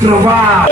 Trova!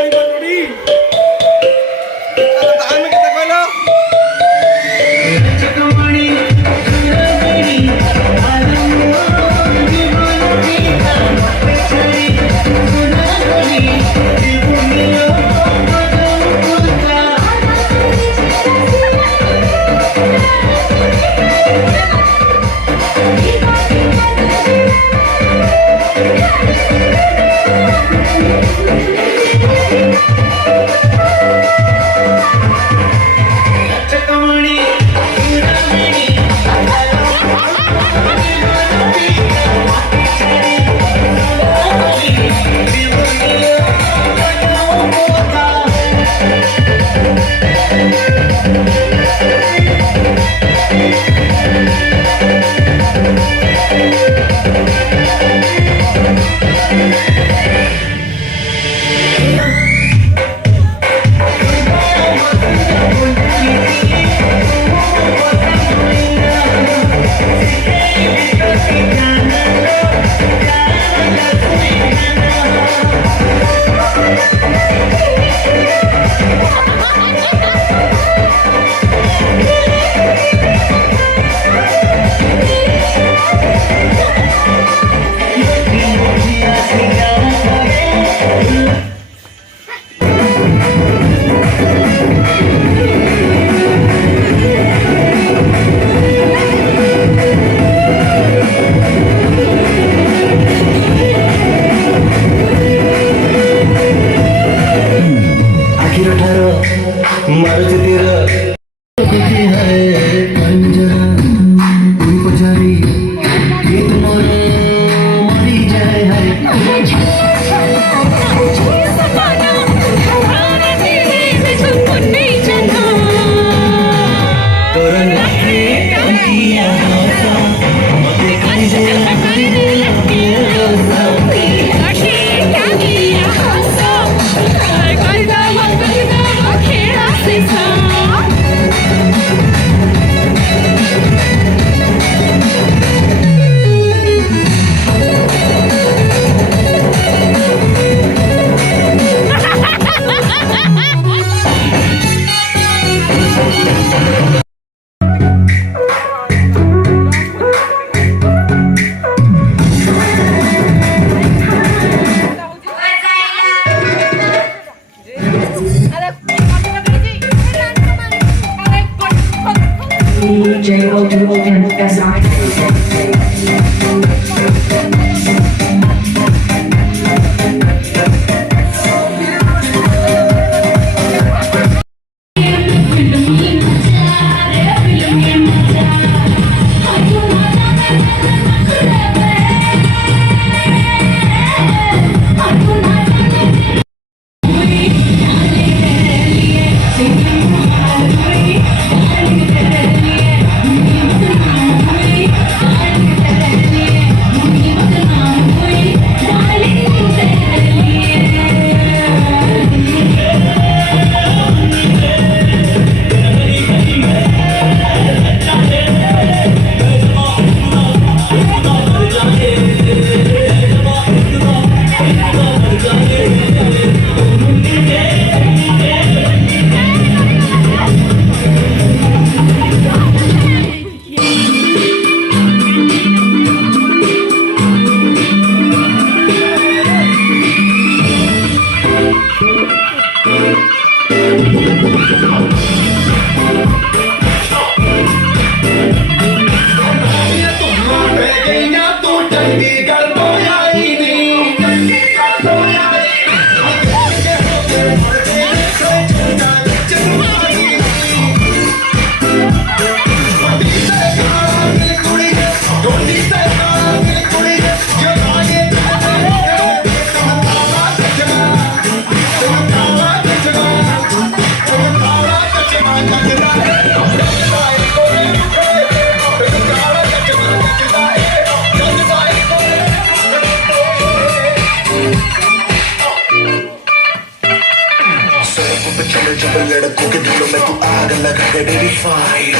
जब लड़कों के दिलों में तू आग लगा दे बेबी फायर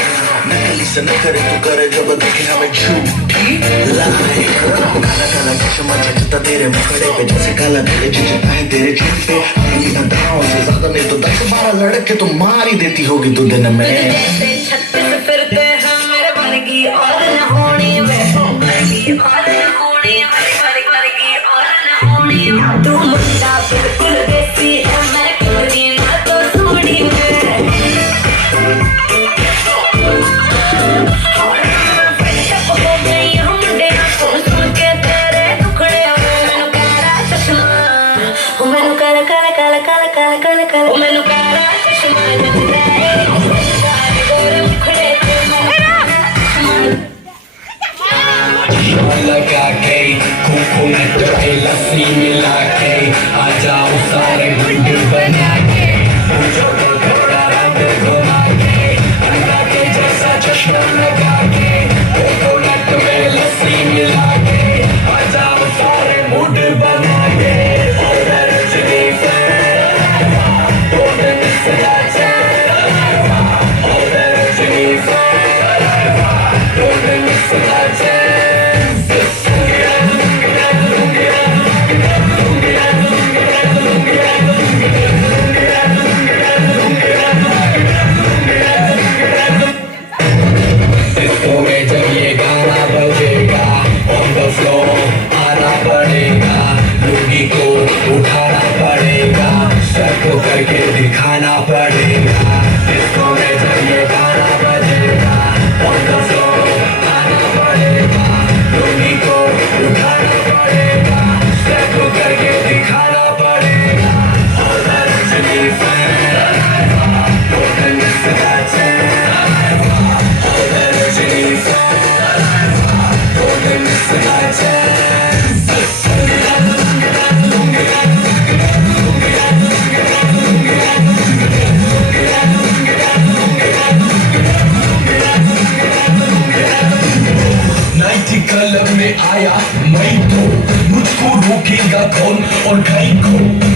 नकली से न करे तू करे जब देखे हमें झूठी लाइक काला काला चश्मा चढ़ता तेरे मुखड़े पे जैसे काला तेरे चिचता है तेरे चेहरे पे तेरी अदाओं से ज्यादा नहीं तो 10-12 लड़के तो मार ही देती होगी तू दिन में छत्तीस फिरते हैं मेरे वर्गी और न होनी वर्गी और न होनी वर्गी और न होनी तू मुझा बिल्कुल देसी है मैं कुड़ी ना तो सूड़ी में हो गई हम मुंडे सुन के तेरे टुकड़े मैनू काला चश्मा मैनू काला काला काला काला काला काला काला मैनू काला चश्मा जचदा है गोरे मुखड़े ते लगा के कोकोनट पे लस्सी मिला के आ जाओ सारे गुड बना के पूछो तो थोड़ा रंग घुमा के अंडा के जैसा चश्मा लगा के कोकोनट में लस्सी मिला के आ जाओ सारे मूड बना के और रजनी उठाना पड़ेगा सबको करके दिखाना पड़ेगा इसको में जब ये गाना बजेगा on the floor आना पड़ेगा लोगी को उठाना पड़ेगा सबको करके दिखाना पड़ेगा और रजनी क्लब में आया मैं तो मुझको रोकेगा कौन और कहीं को